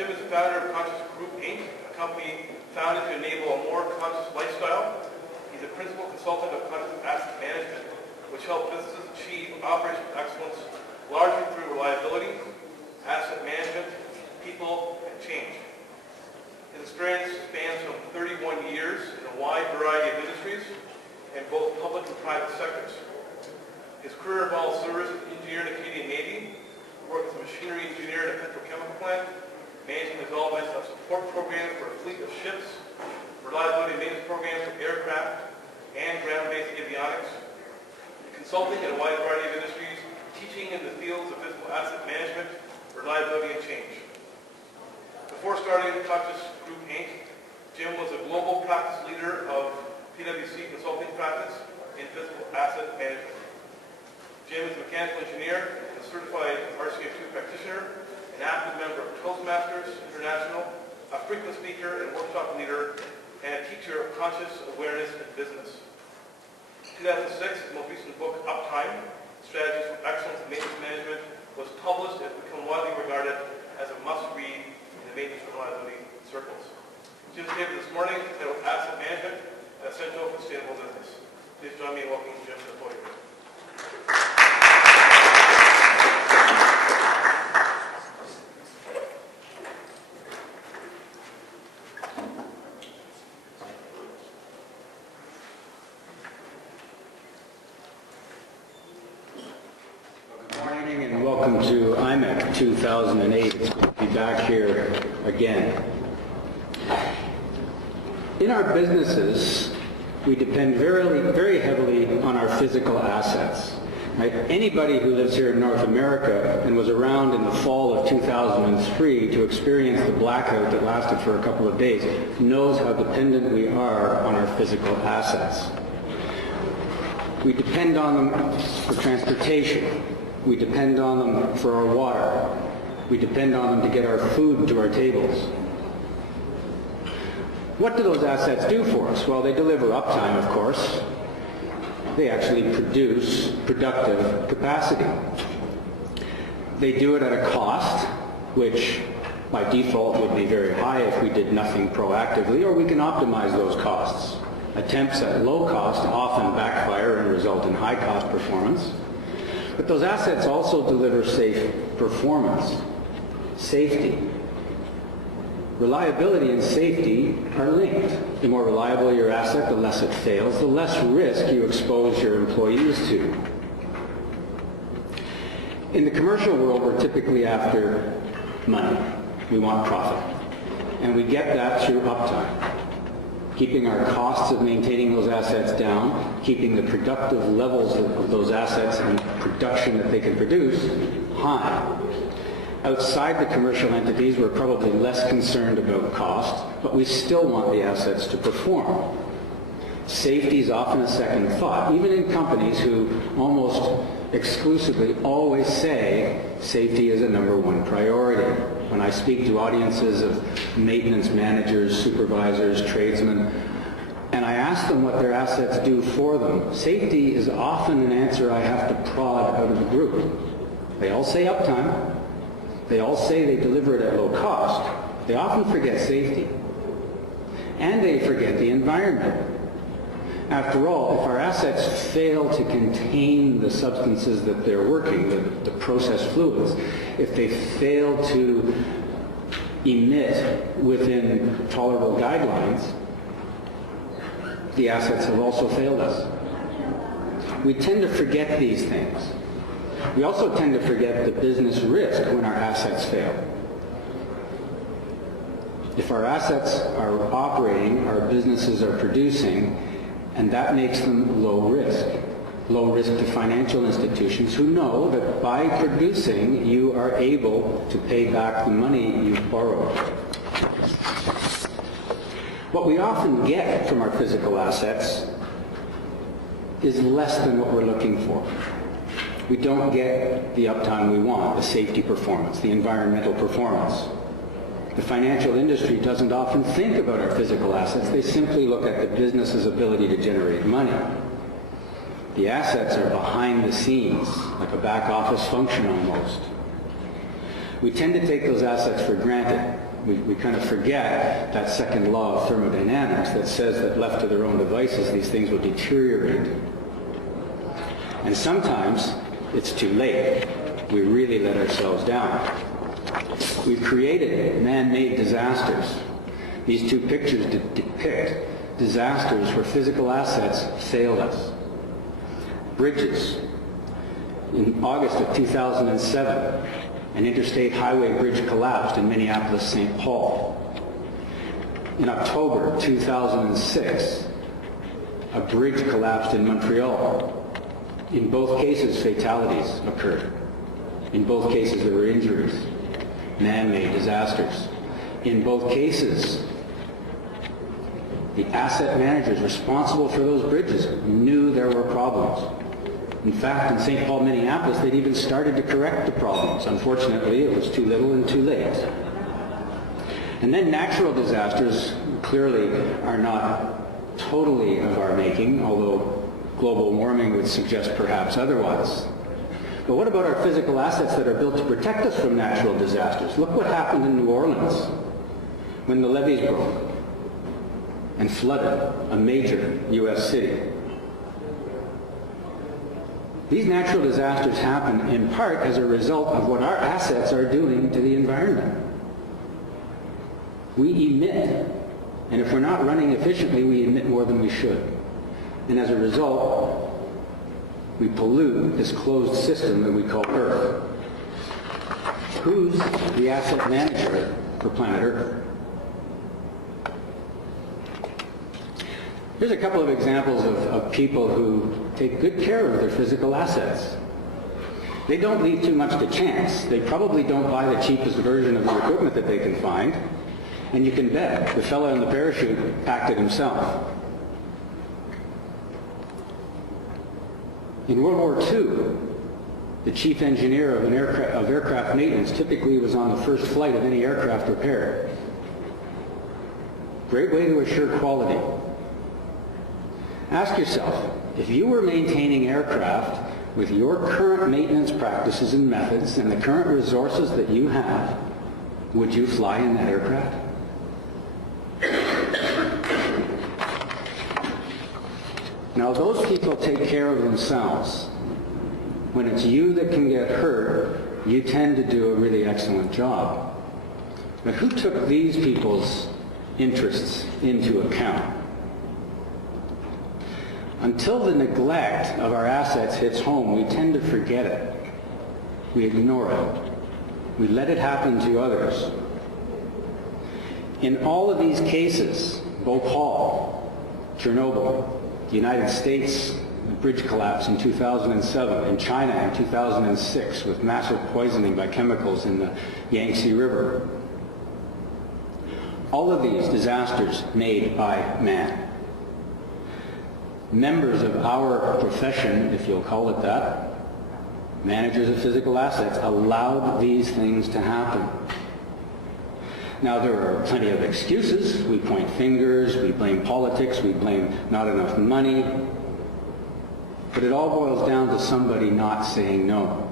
Jim is the founder of Conscious Group, Inc., a company founded to enable a more conscious lifestyle. He's a principal consultant of conscious asset management, which helps businesses achieve operational excellence largely through reliability, asset management, people, and change. His experience spans from 31 years in a wide variety of industries in both public and private sectors. His career involves service as an engineer in the Canadian Navy, worked as a machinery engineer in a petrochemical plant, managing the development of support programs for a fleet of ships, reliability and maintenance programs for aircraft and ground-based avionics, consulting in a wide variety of industries, teaching in the fields of physical asset management, reliability, and change. Before starting Conscious Group, Inc., Jim was a global practice leader of PwC consulting practice in physical asset management. Jim is a mechanical engineer, a certified RCA2 practitioner, an active member of Toastmasters International, a frequent speaker and workshop leader, and a teacher of conscious awareness in business. In 2006, his most recent book, Uptime, Strategies for Excellence in Maintenance Management, was published and become widely regarded as a must-read in the maintenance and reliability circles. Jim's paper this morning is titled Asset Management, an Essential for Sustainable Business. Please join me in welcoming Jim to the podium. Welcome to IMEC 2008. It's good to be back here again. In our businesses, we depend very heavily on our physical assets. Right? Anybody who lives here in North America and was around in the fall of 2003 to experience the blackout that lasted for a couple of days knows how dependent we are on our physical assets. We depend on them for transportation. We depend on them for our water. We depend on them to get our food to our tables. What do those assets do for us? Well, they deliver uptime, of course. They actually produce productive capacity. They do it at a cost, which by default would be very high if we did nothing proactively, or we can optimize those costs. Attempts at low cost often backfire and result in high cost performance. But those assets also deliver safe performance, safety. Reliability and safety are linked. The more reliable your asset, the less it fails, the less risk you expose your employees to. In the commercial world, we're typically after money. We want profit. And we get that through uptime. Keeping our costs of maintaining those assets down, keeping the productive levels of those assets and production that they can produce high. Outside the commercial entities, we're probably less concerned about cost, but we still want the assets to perform. Safety is often a second thought, even in companies who almost exclusively always say safety is a #1 priority. When I speak to audiences of maintenance managers, supervisors, tradesmen, and I ask them what their assets do for them, safety is often an answer I have to prod out of the group. They all say uptime. They all say they deliver it at low cost. They often forget safety. And they forget the environment. After all, if our assets fail to contain the substances that they're working, the processed fluids, if they fail to emit within tolerable guidelines, the assets have also failed us. We tend to forget these things. We also tend to forget the business risk when our assets fail. If our assets are operating, our businesses are producing, and that makes them low risk. Low risk to financial institutions who know that by producing, you are able to pay back the money you've borrowed. What we often get from our physical assets is less than what we're looking for. We don't get the uptime we want, the safety performance, the environmental performance. The financial industry doesn't often think about our physical assets. They simply look at the business's ability to generate money. The assets are behind the scenes, like a back office function almost. We tend to take those assets for granted. We kind of forget that second law of thermodynamics that says that left to their own devices, these things will deteriorate. And sometimes it's too late. We really let ourselves down. We've created man-made disasters. These two pictures depict disasters where physical assets failed us. Bridges. In August of 2007, an interstate highway bridge collapsed in Minneapolis, St. Paul. In October 2006, a bridge collapsed in Montreal. In both cases, fatalities occurred. In both cases, there were injuries, man-made disasters. In both cases, the asset managers responsible for those bridges knew there were problems. In fact, in St. Paul, Minneapolis, they'd even started to correct the problems. Unfortunately, it was too little and too late. And then natural disasters clearly are not totally of our making, although global warming would suggest perhaps otherwise. But what about our physical assets that are built to protect us from natural disasters? Look what happened in New Orleans when the levees broke and flooded a major U.S. city. These natural disasters happen in part as a result of what our assets are doing to the environment. We emit, and if we're not running efficiently, we emit more than we should. And as a result, we pollute this closed system that we call Earth. Who's the asset manager for planet Earth? Here's a couple of examples of people who take good care of their physical assets. They don't leave too much to chance. They probably don't buy the cheapest version of the equipment that they can find. And you can bet the fellow in the parachute packed it himself. In World War II, the chief engineer of aircraft maintenance typically was on the first flight of any aircraft repair. Great way to assure quality. Ask yourself, if you were maintaining aircraft with your current maintenance practices and methods and the current resources that you have, would you fly in that aircraft? Now, those people take care of themselves. When it's you that can get hurt, you tend to do a really excellent job. But who took these people's interests into account? Until the neglect of our assets hits home, we tend to forget it. We ignore it. We let it happen to others. In all of these cases, Bhopal, Chernobyl, the United States, the bridge collapse in 2007, in China in 2006 with massive poisoning by chemicals in the Yangtze River. All of these disasters made by man. Members of our profession, if you'll call it that, managers of physical assets, allowed these things to happen. Now, there are plenty of excuses. We point fingers, we blame politics, we blame not enough money. But it all boils down to somebody not saying no.